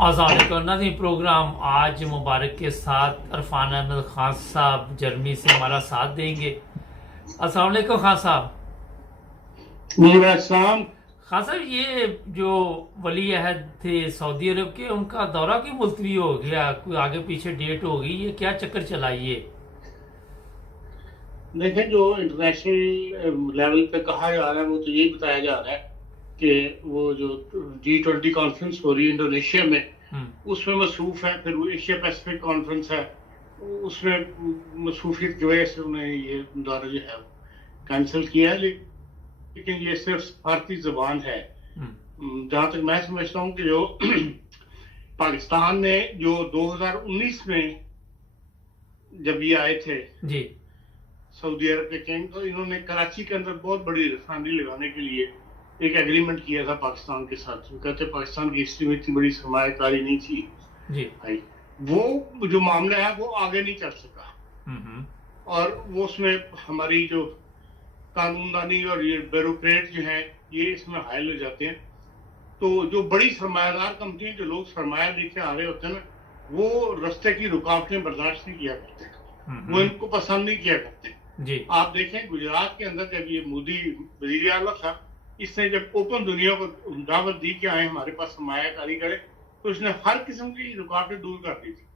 आज़ाद नाज़रीन प्रोग्राम आज मुबारक के साथ इरफान अहमद खान साहब जर्मनी से हमारा साथ देंगे। अस्सलाम वालेकुम खान साहब। नूर खान साहब, ये जो वली अहद थे सऊदी अरब के, उनका दौरा क्यों मुलतवी हो गया? कोई आगे पीछे डेट हो गई? ये क्या चक्कर चला ये? देखें, जो इंटरनेशनल लेवल पे कहा जा रहा है वो तो यही बताया जा रहा है कि वो जो G20 कॉन्फ्रेंस हो रही है इंडोनेशिया में, उसमें मसरूफ है। फिर वो एशिया पैसिफिक कॉन्फ्रेंस है, उसमें मसरूफियत की वजह से उन्हें ये दौरा जो है कैंसिल किया है। लेकिन ये सिर्फ सफारती जबान है। जहां तक मैं समझता हूँ कि जो पाकिस्तान ने जो 2019 में जब ये आए थे जी सऊदी अरब के किंग, तो इन्होंने कराची के अंदर बहुत बड़ी रिफाइनरी लगाने के लिए एक एग्रीमेंट किया था पाकिस्तान के साथ। वो कहते पाकिस्तान की हिस्ट्री में इतनी बड़ी सरमायाकारी नहीं थी जी भाई। वो जो मामला है वो आगे नहीं चल सका, और वो उसमें हमारी जो कानूनदानी और ये ब्यूरोक्रेट जो है ये इसमें हायल हो जाते हैं। तो जो बड़ी सरमायादार कंपनी, जो लोग सरमाया लेके आ रहे होते हैं ना, वो रास्ते की रुकावटें बर्दाश्त नहीं किया करते, वो इनको पसंद नहीं किया करते जी। आप देखें गुजरात के अंदर जब ये मोदी वजीर आला था, इसने जब ओपन दुनिया को दावत दी कि आए हमारे पास सरमायाकारी करे, तो इसने हर किस्म की रुकावटें दूर कर दी थी।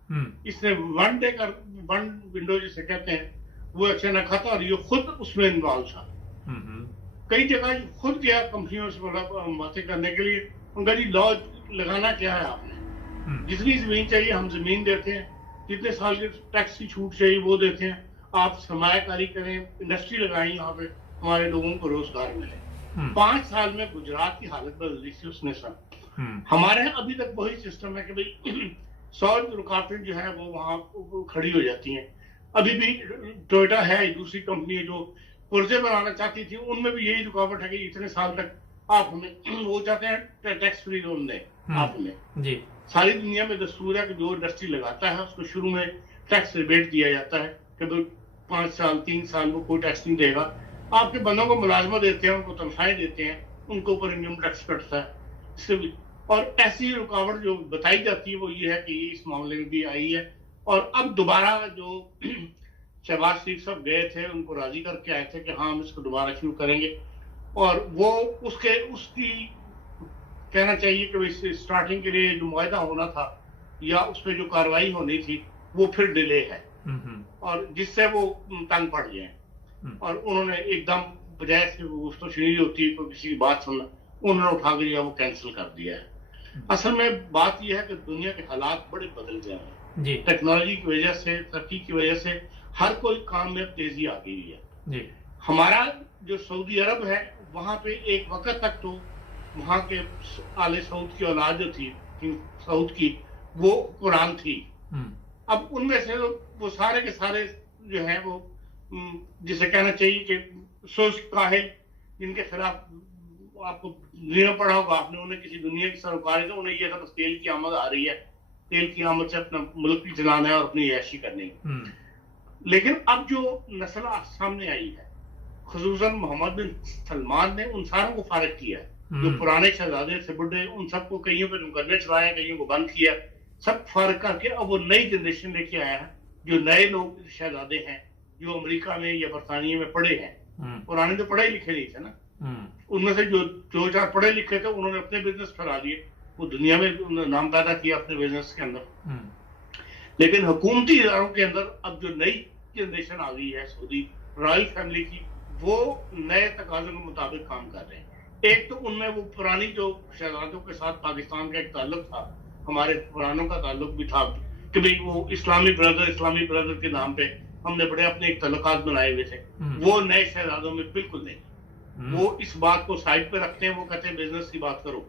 इसने वन विंडो जिसे कहते हैं वो एक्शन रखा था, और ये खुद उसमें इन्वॉल्व था। कई जगह खुद गया कंपनियों से बड़ा बातें करने के लिए। उनका जी लॉ लगाना क्या है, आपने जितनी जमीन चाहिए हम जमीन देते हैं, जितने साल के टैक्स की छूट चाहिए वो देते हैं, आप सरमायाकारी करें, इंडस्ट्री लगाएं, यहाँ पे हमारे लोगों को रोजगार मिले। 5 साल में गुजरात की हालत बदल दी थी उसने सर। हमारे यहाँ अभी तक वही सिस्टम है कि भाई 100 रुकावटें जो है वो वहां खड़ी हो जाती हैं। अभी भी टोयोटा है, दूसरी कंपनी है जो पुर्जे बनाना चाहती थी, उनमें भी यही रुकावट है कि इतने साल तक आप हमें, वो चाहते हैं टैक्स फ्री लोन दें आप हमें जी। सारी दुनिया में दस्तूर है कि जो इंडस्ट्री लगाता है उसको शुरू में टैक्स रिबेट दिया जाता है कि भाई 5 साल 3 साल वो कोई टैक्स नहीं देगा। आपके बंदों को मुलाजमा देते हैं, उनको तनख्वाहें देते हैं, उनके ऊपर इनकम टैक्स कटता है इससे भी। और ऐसी रुकावट जो बताई जाती है वो ये है कि इस मामले में भी आई है। और अब दोबारा जो शहबाज शरीफ साहब गए थे, उनको राजी करके आए थे कि हाँ हम इसको दोबारा शुरू करेंगे, और वो उसकी कहना चाहिए कि स्टार्टिंग के लिए जो मुआहदा होना था या उस पर जो कार्रवाई होनी थी वो फिर डिले है, और जिससे वो तंग पड़ गए। और उन्होंने एकदम बजाय से वो तो शुरू होती है तो किसी की बात सुनना, उन्होंने उठा के वो कैंसिल कर दिया है। असल में बात यह है कि दुनिया के हालात बड़े बदल गए हैं टेक्नोलॉजी की वजह से, तरक्की की वजह से हर कोई काम में तेजी आ गई है। हमारा जो सऊदी अरब है वहां पे एक वक्त तक तो वहां के आले सऊद की औलाद जो थी सऊद की, वो कुरान थी। अब उनमें से वो सारे के सारे जो है वो जिसे कहना चाहिए कि सोच काहिल, जिनके खिलाफ आपको दुनिया पड़ा होगा आपने, उन्हें किसी दुनिया की सरोकारी तो उन्हें यह था तेल की आमद आ रही है, तेल की आमद से अपना मुल्क भी चलाना है और अपनी ऐशी करनी है। लेकिन अब जो नस्ल सामने आई है, खुसूसन मोहम्मद बिन सलमान ने उन सारों को फारिग किया है। जो पुराने शहजादे से बुढ़े, उन सबको कईयों पे मुकदमे चलाए, कईयों को बंद किया, सब फारिग करके अब वो नई जनरेशन लेके आया है। जो नए लोग शहजादे हैं जो अमेरिका में या बरतानिया में पढ़े हैं, पुराने तो पढ़े लिखे नहीं थे ना, उनमें से जो 2-4 पढ़े लिखे थे उन्होंने अपने बिजनेस फैला दिए, वो दुनिया में नाम पैदा किया अपने बिजनेस के अंदर। लेकिन हुकूमती इदारों के अंदर अब जो नई जनरेशन आ गई है सऊदी रॉयल फैमिली की, वो नए तकाजों के मुताबिक काम कर रहे हैं। एक तो उनमें वो पुरानी जो शहजादों के साथ पाकिस्तान का एक ताल्लुक था, हमारे पुरानों का ताल्लुक भी था कि भाई वो इस्लामी ब्रदर के नाम पे हमने बड़े अपने एक तल्लुकात बनाए हुए थे, वो नए शहजादों में बिल्कुल नहीं। वो इस बात को साइड पे रखते हैं, वो कहते हैं बिजनेस की बात करो।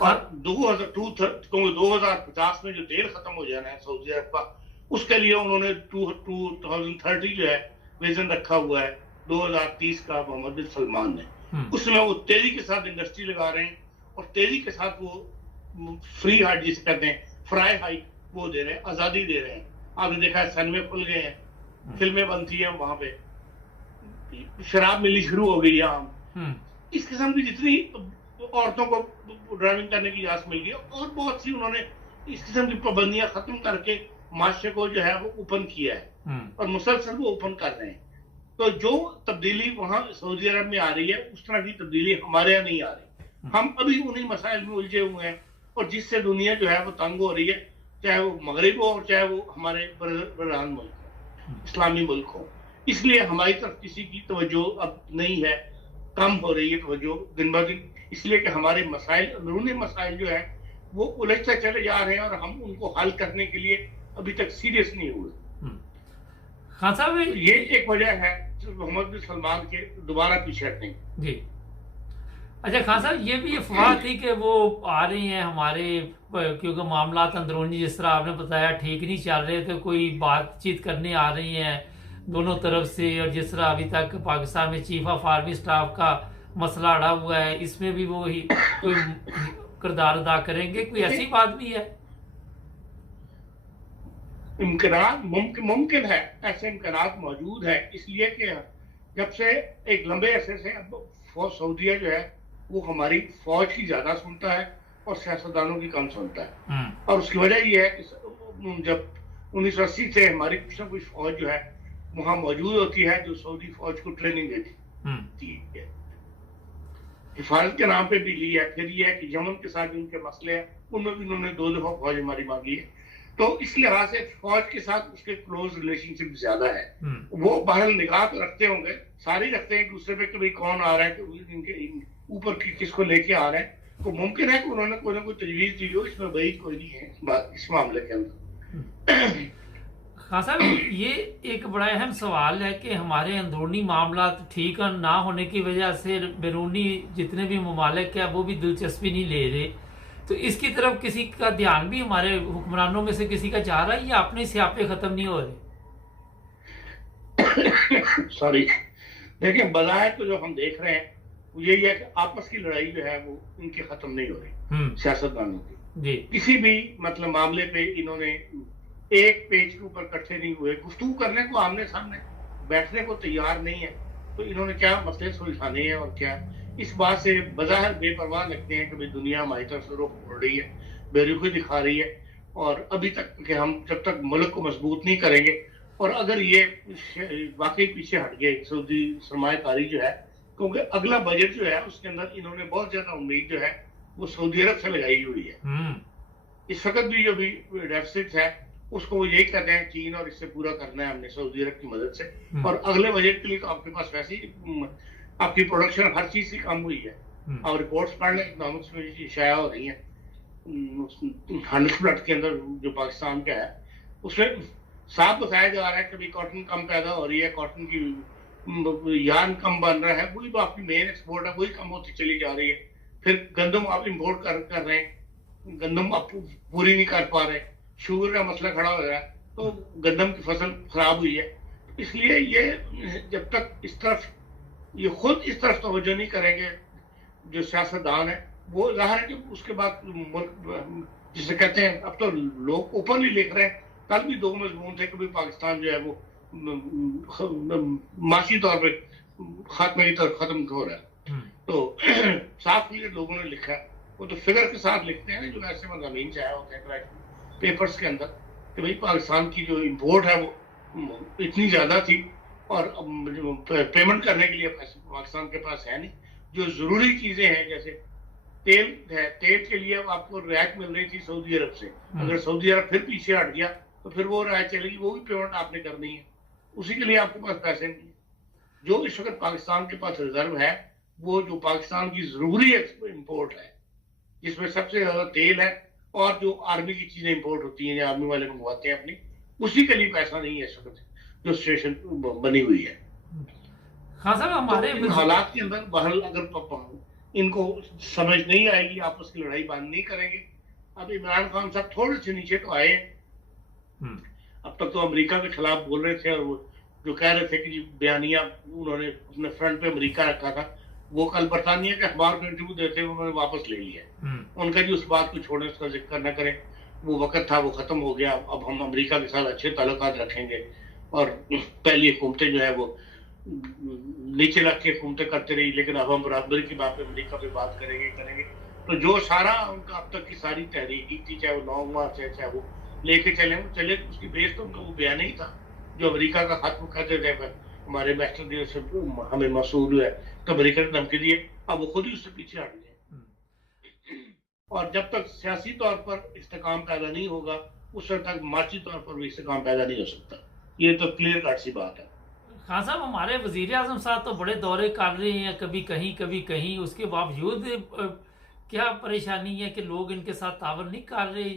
और 2050 में जो तेल खत्म हो जाना है सऊदी अरब का, उसके लिए उन्होंने 2030 जो है विजन रखा हुआ है 2030 का मोहम्मद बिन सलमान ने। उसमें वो तेजी के साथ इंडस्ट्री लगा रहे हैं, और तेजी के साथ वो फ्री हाइट जिसे कहते हैं, फ्राई हाइट वो दे रहे हैं, आजादी दे रहे हैं। आपने देखा है सिनेमे खुल गए हैं, फिल्में बनती हैं वहां पे, शराब मिलनी शुरू हो गई है। इस किस्म की जितनी औरतों को ड्राइविंग करने की इजाजत मिल गई और बहुत सी उन्होंने इस किस्म की पाबंदियां खत्म करके माशरे को जो है वो ओपन किया है और मुसलसल वो ओपन कर रहे हैं। तो जो तब्दीली वहां सऊदी अरब में आ रही है उस तरह की तब्दीली हमारे यहाँ नहीं आ रही। हम अभी उन्हीं मसाइल में उलझे हुए हैं और जिससे दुनिया जो है वो तंग हो रही है, चाहे वो मगरिब हो और चाहे वो हमारे बरहान मुल्क हो, इस्लामी मुल्क हो। इसलिए हमारी तरफ किसी की तवज्जो अब नहीं है, कम हो रही है तवज्जो दिन ब दिन, इसलिए कि हमारे मसाइल, अंदरूनी मसाइल जो है वो उलझते चले जा रहे हैं और हम उनको हल करने के लिए अभी तक सीरियस नहीं हुए। खान साहब, ये एक वजह है मोहम्मद बिन सलमान के दोबारा पीछे हटने की। जी अच्छा खान साहब, ये भी अफवाह थी कि वो आ रही हैं हमारे, क्योंकि मामला अंदरूनी जिस तरह आपने बताया ठीक नहीं चल रहे थे, कोई बातचीत करने आ रही हैं दोनों तरफ से, और जिस तरह अभी तक पाकिस्तान में चीफ ऑफ आर्मी स्टाफ का मसला अड़ा हुआ है, इसमें भी वो ही कोई किरदार अदा करेंगे, कोई ऐसी बात भी है? इम्कान मुमकिन है, ऐसे इम्कान मौजूद है, इसलिए कि जब से एक लंबे अरसे से अब सऊदीया जो है वो हमारी फौज की ज्यादा सुनता है और सियासतदानों की कम सुनता है। और उसकी वजह ये है कि जब 1980 से हमारी कुछ ना कुछ फौज जो है वहां मौजूद होती है जो सऊदी फौज को ट्रेनिंग देती है, हिफाजत के नाम पे भी ली है। फिर ये है कि यमन के साथ उनके मसले हैं, उनमें भी उन्होंने 2 दफा फौज हमारी मांगी है। तो इस लिहाज से फौज के साथ उसके क्लोज रिलेशनशिप ज्यादा है। वो बहरहाल निगाह तो रखते होंगे, सारे रखते हैं एक दूसरे पे कि भाई कौन आ रहा है, कि इनके ऊपर किसको लेके आ रहे हैं। तो मुमकिन है कि उन्होंने कोई ना कोई तजवीज दी हो, इसमें वही कोई नहीं है इस मामले के अंदर। हाँ साहब, ये एक बड़ा अहम सवाल है कि हमारे अंदरूनी मामला ठीक ना होने की वजह से बैरूनी जितने भी ममालिक है वो भी दिलचस्पी नहीं ले रहे, तो इसकी तरफ किसी का ध्यान भी हमारे हुक्मरानों में से किसी का जा रहा है या अपने स्यापे खत्म नहीं हो रहे? सॉरी, देखिए बज़ाहिर तो जो हम देख रहे हैं वो यही है कि आपस की लड़ाई जो है वो इनकी खत्म नहीं हो रही, सियासतदानों की। किसी भी मतलब मामले पे इन्होंने एक पेज के ऊपर इकट्ठे नहीं हुए, गुफ्तगू करने को आमने सामने बैठने को तैयार नहीं है। तो इन्होंने क्या मसले सुलझाने हैं और क्या इस बात से बज़ाहिर बेपरवाह लगते हैं कि भाई दुनिया हमारी तरफ से रुख मोड़ रही है, बेरुखी दिखा रही है। और अभी तक कि हम जब तक मुल्क को मजबूत नहीं करेंगे, और अगर ये वाकई पीछे हट गए सऊदी सरमायाकारी जो है, क्योंकि अगला बजट जो है उसके अंदर इन्होंने बहुत ज्यादा उम्मीद जो है वो सऊदी अरब से लगाई हुई है। इस वक्त भी जो भी डेफिसिट है उसको वो यही कहते हैं चीन और इससे पूरा करना है हमने सऊदी अरब की मदद से। और अगले बजट के लिए तो आपके पास वैसे ही आपकी प्रोडक्शन हर चीज से कम हुई है। और रिपोर्ट्स पढ़ने इकोनॉमिक्स में शाया हो रही है, 100 के अंदर जो पाकिस्तान का है उसमें साफ बताया जा रहा है कि कॉटन कम पैदा हो रही है, कॉटन की यार्न कम बन रहा है, वही आपकी मेन एक्सपोर्ट है, वही कम होती चली जा रही है। फिर गंदम आप इम्पोर्ट कर रहे हैं, गंदम आप पूरी नहीं कर पा रहे, शुगर का मसला खड़ा हो रहा है, तो गंदम की फसल खराब हुई है। इसलिए ये जब तक इस तरफ ये खुद इस तरफ तवज्जो नहीं करेंगे जो सियासतदान है, वो जाहिर है कि उसके बाद जिसे कहते हैं, अब तो लोग ओपनली लिख रहे हैं, कल भी 2 मजमून थे कि भी पाकिस्तान जो है वो माशी तौर पे खात्मे की तरफ खत्म हो रहा है। तो साफ क्लियर लोगों ने लिखा है, वो तो फिगर के साथ लिखते हैं जो ऐसे मज़ामीन चाहे होते हैं पेपर्स के अंदर कि भाई पाकिस्तान की जो इम्पोर्ट है वो इतनी ज्यादा थी और पेमेंट करने के लिए पाकिस्तान के पास है नहीं। जो जरूरी चीजें हैं जैसे तेल है, तेल के लिए आपको रियायत मिल रही थी सऊदी अरब से, अगर सऊदी अरब फिर पीछे हट गया तो फिर वो रियायत चलेगी, वो भी पेमेंट आपने करनी है, उसी के लिए आपके पास पैसे नहीं है। जो इस वक्त पाकिस्तान के पास रिजर्व है वो जो पाकिस्तान की जरूरी इम्पोर्ट है, जिसमें सबसे ज्यादा तेल है और जो आर्मी की चीजें इंपोर्ट होती हैं, आर्मी वाले मंगवाते हैं अपनी, उसी के लिए पैसा नहीं है इस वक्त जो सिचुएशन बनी हुई है। हाँ सर, हमारे तो हालात के अंदर बहरहाल अगर इनको समझ नहीं आएगी, आपस की लड़ाई बंद नहीं करेंगे। अब इमरान खान साहब थोड़े से नीचे तो आए, अब तक तो अमेरिका के खिलाफ बोल रहे थे और वो जो कह रहे थे कि बयानिया उन्होंने अपने फ्रंट पे अमेरिका रखा था, वो कल बरतानिया के अखबार को इंटरव्यू देते हुए उन्होंने वापस ले लिया। उनका जी उस बात को छोड़ने, उसका जिक्र न करें, वो वक्त था वो खत्म हो गया, अब हम अमेरिका के साथ अच्छे ताल्लुकात रखेंगे और पहली हुकूमतें जो है वो नीचे रख के हुकूमतें करते रही, लेकिन अब हम बराबरी की बात अमेरिका पे बात करेंगे। तो जो सारा उनका अब तक की सारी तहरीकी थी, चाहे वो लॉन्ग मार्च है, चाहे वो लेके चले, उसकी बेस तो उनका वो बयान ही था जो अमेरिका का खत्म कहते थे, हमारे मैस्टर दिए से हमें मसूल है, तो अमेरिका ने धमकी दी। अब वो खुद ही उससे पीछे हट गए। और जब तक सियासी तौर पर इस्तेकाम पैदा नहीं होगा, उस वक्त तक माशी तौर पर भी इस्तेकाम पैदा नहीं हो सकता। ये तो क्लियर कट सी बात है। खान साहब, हमारे वजीर आजम साहब तो बड़े दौरे कर रहे हैं, कभी कहीं, उसके बावजूद क्या परेशानी है कि लोग इनके साथ तावन नहीं कर रहे?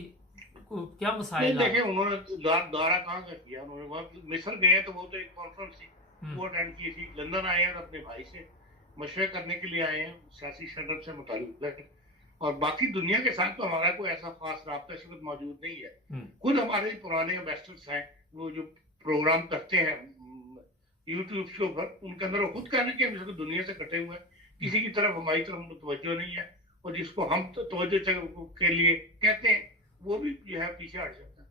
क्या मसाइल? देखें, उन्होंने दौरा कहाँ का किया, उन्होंने वहाँ मिस्र गए तो वो तो एक कॉन्फ्रेंस थी, वो अटेंड की थी। लंदन आए हैं अपने भाई से मशवरे करने के लिए आए हैं, सियासी शटअप से मुताल्लिक। और बाकी दुनिया के साथ तो हमारा कोई ऐसा खास राब्ता इस वक्त मौजूद नहीं है। खुद हमारे पुराने इन्वेस्टर्स हैं, वो जो प्रोग्राम करते हैं यूट्यूब शो पर, उनके अंदर वो खुद कहने के हम दुनिया से कटे हुए हैं, किसी की तरफ हमारी तरफ तवज्जो नहीं है, और जिसको हम तवज्जो के लिए कहते हैं वो भी जो है पीछे हट जाता है।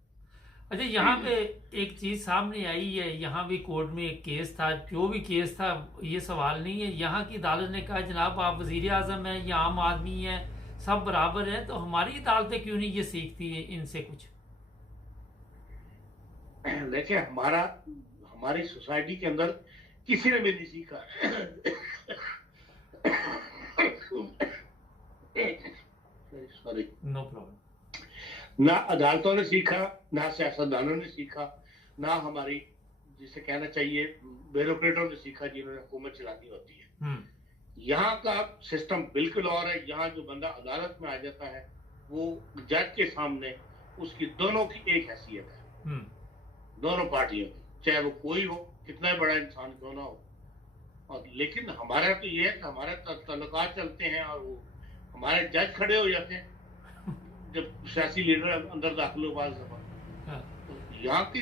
अच्छा, यहाँ पे एक चीज सामने आई है, यहाँ भी कोर्ट में एक केस था, जो भी केस था ये सवाल नहीं है, यहाँ की अदालत ने कहा जनाब आप वजीर आजम हैं या आम आदमी हैं, सब बराबर है, तो हमारी अदालतें क्यों नहीं ये सीखती है इनसे कुछ? देखिए, हमारी सोसाइटी के अंदर किसी ने भी नहीं सीखा। Sorry, no problem. ना अदालतों ने सीखा, ना सियासतदानों ने सीखा, ना हमारी जिसे कहना चाहिए ब्यूरोक्रेटों ने सीखा जिन्होंने हुकूमत चलानी होती है। यहाँ का सिस्टम बिल्कुल और है। यहाँ जो बंदा अदालत में आ जाता है वो जज के सामने उसकी दोनों की एक हैसियत है, दोनों पार्टियों की, चाहे वो कोई हो, कितना बड़ा इंसान क्यों ना हो। और लेकिन हमारा तो ये है कि हमारे तल्लुकात चलते हैं और वो हमारे जज खड़े हो जाते हैं जब सियासी लीडर अंदर दाखिल हो बाज दफा। तो यहाँ की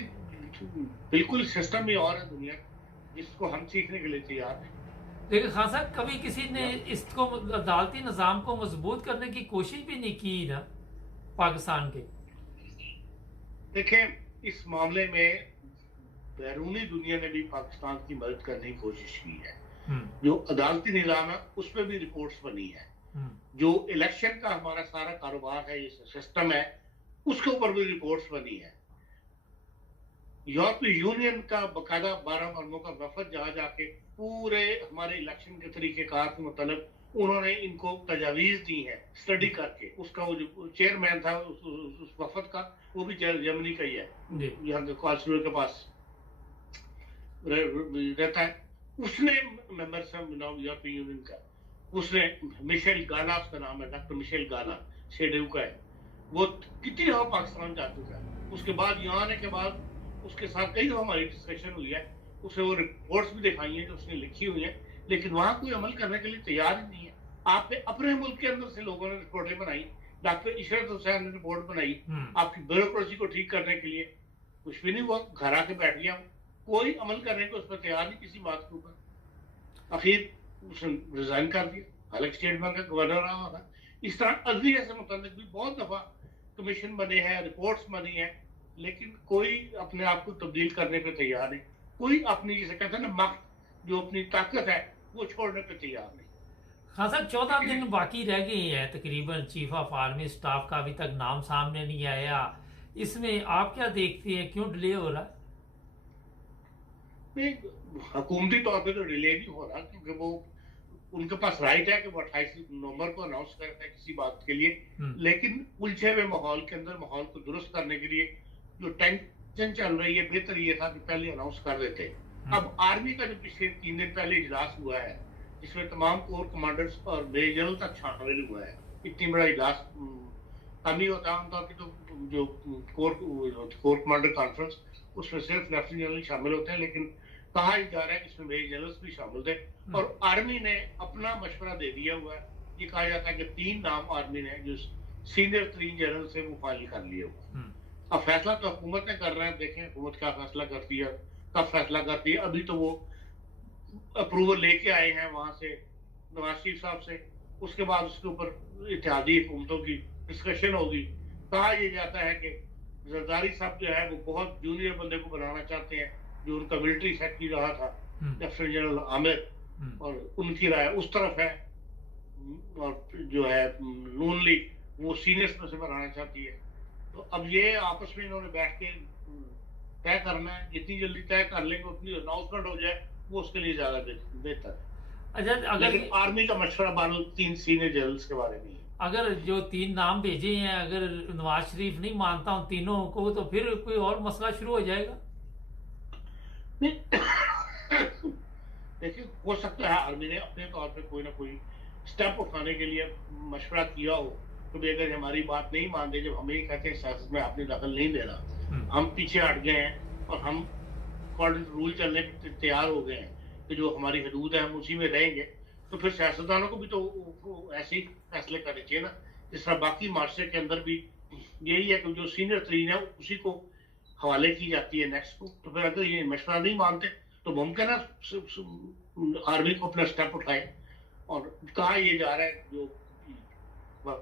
बिल्कुल सिस्टम ही और है दुनिया, जिसको हम सीखने के लिए तैयार हैं। लेकिन खान साहब, कभी किसी ने इसको अदालती निज़ाम को मजबूत करने की कोशिश भी नहीं की ना पाकिस्तान के? देखें, इस मामले में बैरूनी दुनिया ने भी पाकिस्तान की मदद करने की कोशिश की है। जो अदालती निज़ाम है उस पर भी रिपोर्ट्स बनी है। जो इलेक्शन का हमारा सारा कारोबार है, ये सिस्टम है, उसके ऊपर भी रिपोर्ट्स बनी है। यूरोपीय यूनियन का बकायदा 12 मरमों का वफद जहाँ जाके पूरे हमारे इलेक्शन के तरीकेकार के मतलब उन्होंने इनको तजावीज दी है स्टडी करके। उसका वो जो चेयरमैन था उस वफद का, वो भी जर्मनी का ही है, यहाँ के काल्सरूहे के पास रहता है। उसने मेंबर्स यूरोपीय यूनियन का, उसने मिशेल गाला, उसका नाम है डॉक्टर मिशेल गाला, शेडेव का है, वो कितनी दफा पाकिस्तान जा चुका है। उसके बाद यहाँ आने के बाद उसके साथ कई दफा हमारी डिस्कशन हुई है, उसे वो रिपोर्ट्स भी दिखाई है जो उसने लिखी हुई है, लेकिन वहां कोई अमल करने के लिए तैयार ही नहीं है। आपने अपने मुल्क के अंदर से लोगों ने रिपोर्टें बनाई, डॉक्टर इशरत हुसैन ने रिपोर्ट बनाई आपकी ब्यूरोक्रेसी को ठीक करने के लिए, कुछ भी नहीं हुआ, घर आके बैठ गया, कोई अमल करने को उस पर तैयार नहीं किसी बात के ऊपर। आखिर उसने रिजाइन कर दिया, हालांकि स्टेट बैंक का गवर्नर रहा था। इस तरह अदलिया से मुताल्लिक भी बहुत दफा कमीशन बने हैं, रिपोर्ट्स बनी है, लेकिन कोई अपने आप को तब्दील करने पे तैयार नहीं। कोई अपनी, जिसे कहते हैं ना, मख्त, जो अपनी ताकत है वो छोड़ने पे तैयार नहीं। हाँ सर, 14 दिन बाकी रह गए हैं तकरीबन, चीफ ऑफ आर्मी स्टाफ का अभी तक नाम सामने नहीं आया। इसमें आप क्या देखते हैं, क्यों डिले हो रहा है? नहीं, हुकूमती तौर पे तो डिले नहीं हो रहा, क्योंकि वो उनके पास राइट है कि वो 28 नवंबर को अनाउंस करते हैं किसी बात के लिए, लेकिन उलझे हुए माहौल के अंदर माहौल को दुरुस्त करने के लिए जो टेंशन चल रही है, बेहतर ये था कि पहले अनाउंस कर देते। अब आर्मी का जो पिछले 3 दिन पहले इजलास हुआ है, जिसमें तमाम कोर कमांडर्स और मेजर जनरल तक शामिल हुआ है, इतनी बड़ा इजलास कम ही होता है आमतौर की, तो जो कोर कमांडर कॉन्फ्रेंस उसमें सिर्फ लेफ्टिनेंट जनरल शामिल होते हैं, लेकिन कहा जा रहा है कि इसमें मेजर जनरल्स भी शामिल थे। और आर्मी ने अपना मशवरा दे दिया हुआ है। ये कहा जाता है कि 3 नाम आर्मी ने जो सीनियर 3 जनरल से वो फाइल कर लिए हुआ। अब फैसला तो हुकूमत ने कर रहे हैं, देखें हुकूमत क्या फैसला करती है, कब फैसला करती है। अभी तो वो अप्रूवल लेके आए हैं वहां से नवाज शरीफ साहब से, उसके बाद उसके ऊपर इत्तेहादी हुकूमतों की डिस्कशन होगी। कहा यह जाता है कि जरदारी साहब जो है वो बहुत जूनियर बंदे को बनाना चाहते हैं, जो उनका मिलिट्री सेक्रेटरी रहा था, लेफ्टिनेंट जनरल आमिर, और उनकी राय उस तरफ है, और जो है नून लीग वो सीनियर्स में से बनाना चाहती है। तो अब ये आपस में इन्होंने बैठ के तय करना है, जितनी जल्दी तय कर लेंगे उतनी अनाउंसमेंट हो जाए, वो उसके लिए ज्यादा बेहतर है। अच्छा, अगर लेकिन आर्मी का मशवरा बानो 3 सीनियर जनरल्स के बारे में है। अगर जो 3 नाम भेजे हैं, अगर नवाज शरीफ नहीं मानता उन तीनों को, तो फिर कोई और मसला शुरू हो जाएगा। नहीं देखिए, हो सकता है आर्मी ने अपने तौर पे कोई ना कोई स्टेप उठाने के लिए मशवरा किया हो। तो भी अगर हमारी बात नहीं मानते, जब हमें ही कहते हैं सियासत में आपने दखल नहीं देना, हम पीछे हट गए हैं और हम अकॉर्डिंग टू रूल चलने के तैयार हो गए हैं कि जो हमारी हदूद है हम उसी में रहेंगे, तो फिर सियासतदानों को भी तो ऐसे ही फैसले करने चाहिए ना। जिस तरह बाकी मार्शे के अंदर भी यही है कि जो सीनियर तरीन है उसी को हवाले की जाती है नेक्स्ट को। तो फिर अगर ये मशवरा नहीं मानते तो मुमकिन है आर्मी को अपना स्टेप उठाए। और कहा यह जा रहा है, जो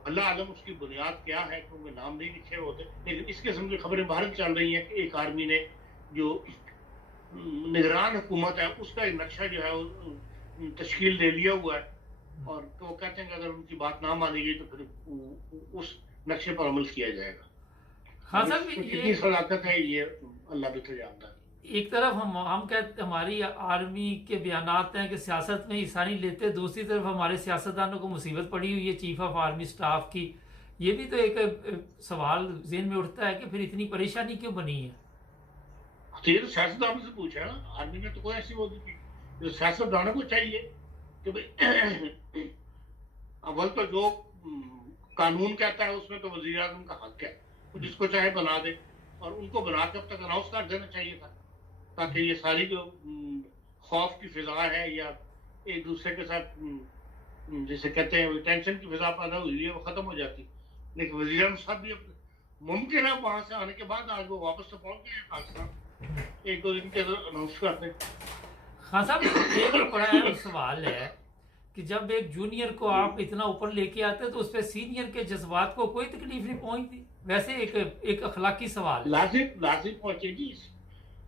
अल्लाह आलम उसकी बुनियाद क्या है, क्योंकि नाम नहीं लिखे होते, लेकिन इस किस्म की खबरें बाहर चल रही हैं कि एक आर्मी ने जो निगरान हुकूमत है उसका एक नक्शा जो है वो तश्कील दे लिया हुआ है, और तो वो कहते हैं कि अगर उनकी बात ना मानी गई तो फिर उस नक्शे पर अमल किया जाएगा। हाँ सर, कितनी सलाकत है ये अल्लाह भी तो जानता है। एक तरफ हम कहते, हमारी आर्मी के बयानात हैं कि सियासत में हिस्सा नहीं लेते, दूसरी तरफ हमारे सियासतदानों को मुसीबत पड़ी हुई है चीफ ऑफ आर्मी स्टाफ की। ये भी तो एक सवाल ज़हन में उठता है कि फिर इतनी परेशानी क्यों बनी है। तो ये तो सियासतदानों से पूछा ना, आर्मी में तो कोई ऐसी वो नहीं थी। जो सियासतदानों को चाहिए कि भाई अव्वल तो जो कानून कहता है उसमें तो वज़ीर आज़म का हक है, वो जिसको चाहे बना दे, और उनको बना के अब तक अनाउंस कर देना चाहिए था, ताकि ये सारी जो खौफ की फिजा है या एक दूसरे के साथ जैसे कहते हैं टेंशन की फिजा पैदा हुई है वो खत्म हो जाती। लेकिन वज़ीर आज़म साहब भी मुमकिन है वहां से आने के बाद आज वो वापस तो पहुंच गए पाकिस्तान, 1-2 दिन के अंदर अनाउंस कर दें। हाँ साहब, एक बड़ा अहम सवाल है कि जब एक जूनियर को आप इतना ऊपर लेके आते हैं तो उस पर सीनियर के जज्बात को कोई तकलीफ नहीं पहुंचती। वैसे एक अखलाकी सवाल है। लाजिम पहुंचेगी,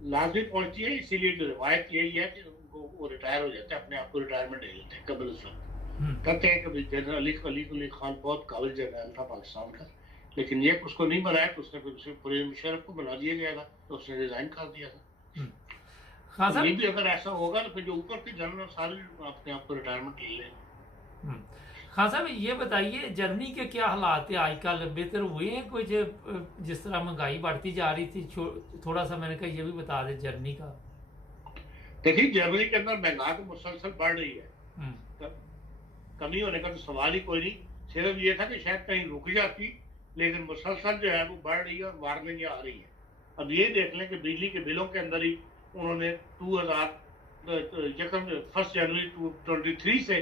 लाजिम पहुंचती है। इसीलिए जो रिवायत यही है कि वो रिटायर हो जाते हैं, अपने आप को रिटायरमेंट ले लेते हैं कबल उस वक्त। कहते हैं कि जनरल अली खान बहुत काबिल जनरल था पाकिस्तान का, लेकिन ये उसको नहीं बनाया तो उसने फिर पूरे मुशर्रफ को बना दिया गया था, तो उसने रिजाइन कर दिया था। हाँ तो ये भी अगर ऐसा होगा तो फिर जो ऊपर के जनरल सारे अपने आप को रिटायरमेंट ले लें। हाँ साहब, ये बताइए जर्मनी के क्या हालात है आजकल, बेहतर हुए हैं कुछ? जिस तरह महंगाई बढ़ती जा रही थी, थोड़ा सा मैंने कहा ये भी बता दे जर्मनी का। देखिए, जर्मनी के अंदर महंगाई तो मुसलसल बढ़ रही है, कमी होने का तो सवाल ही कोई नहीं। सिर्फ ये था कि शायद कहीं रुक जाती, लेकिन मुसलसल जो है वो बढ़ रही है और वार्निंग आ रही है। अब ये देख लें कि बिजली के बिलों के अंदर ही उन्होंने 1 जनवरी 2023 से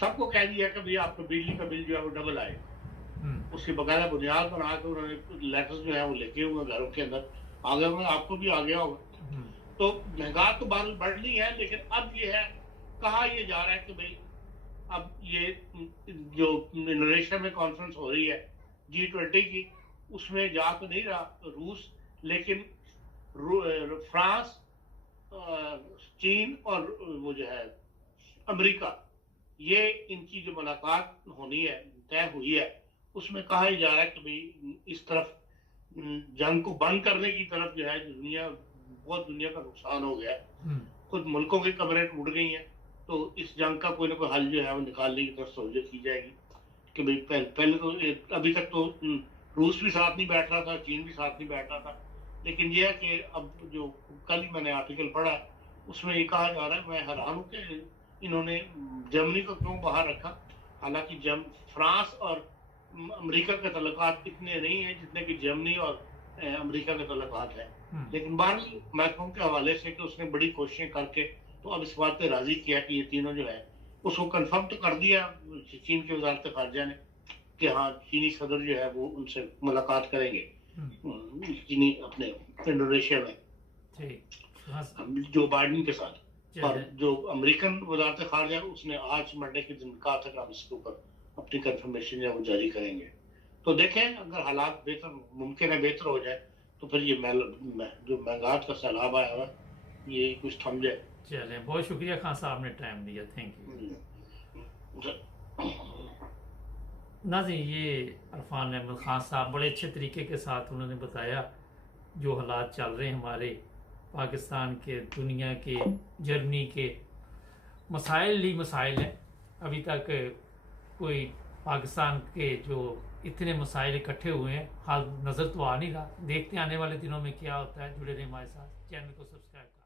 सबको कह दिया कि भैया आपका बिजली का बिल जो है वो डबल आएगा। उसकी बकायदा बुनियाद बना के उन्होंने लेटर्स जो है वो लिखे हुए घरों के अंदर आ गए होंगे, आपको भी आ गया होगा। तो महंगाई तो बढ़नी है, लेकिन अब ये है, कहा ये जा रहा है कि भाई अब ये जो इंडोनेशिया में कॉन्फ्रेंस हो रही है G20 की, उसमें जा तो नहीं रहा रूस, लेकिन फ्रांस, चीन और वो जो है अमेरिका, ये इनकी जो मुलाकात होनी है तय हुई है, उसमें कहा जा रहा है कि भाई इस तरफ जंग को बंद करने की तरफ जो है दुनिया का नुकसान हो गया, खुद मुल्कों की कमरें टूट गई हैं, तो इस जंग का कोई ना कोई हल जो है वो निकालने की तरफ सोच की जाएगी कि भाई पहले तो अभी तक तो रूस भी साथ नहीं बैठ रहा था, चीन भी साथ नहीं बैठ रहा था, लेकिन यह है कि अब जो कल ही मैंने आर्टिकल पढ़ा उसमें ये कहा जा रहा है, मैं हैरान हूँ कि इन्होंने जर्मनी को क्यों बाहर रखा। हालांकि फ्रांस और अमेरिका के तल्लुकात इतने नहीं है जितने कि जर्मनी और अमेरिका के तल्लुकात है, लेकिन बाहर महकमों के हवाले से कि उसने बड़ी कोशिशें करके तो अब इस बात पे राजी किया कि ये तीनों जो है उसको कंफर्म तो कर दिया चीन के वजारत खारजा ने कि हाँ चीनी सदर जो है वो उनसे मुलाकात करेंगे चीनी अपने इंडोनेशिया में जो बाइडेन के साथ। और जो अमेरिकन वजारत खारजा उसने आज मंडे के दिन कहा था कि हम इसके ऊपर अपनी कंफर्मेशन जो है वो जारी करेंगे। तो देखें, अगर हालात बेहतर मुमकिन है बेहतर हो जाए तो फिर ये जो महंगाई का सैलाब आया हुआ ये कुछ थम जाए। चलें, बहुत शुक्रिया खान साहब ने टाइम दिया, थैंक यू। नाज़रीन, ये इरफान अहमद खान साहब बड़े अच्छे तरीके के साथ उन्होंने बताया जो हालात चल रहे हैं हमारे पाकिस्तान के, दुनिया के, जर्मनी के। मसाइल ही मसाइल हैं, अभी तक कोई पाकिस्तान के जो इतने मसाइल इकट्ठे हुए हैं हाल नज़र तो आ नहीं रहा। देखते हैं आने वाले दिनों में क्या होता है। जुड़े रहे हमारे साथ, चैनल को सब्सक्राइब करें।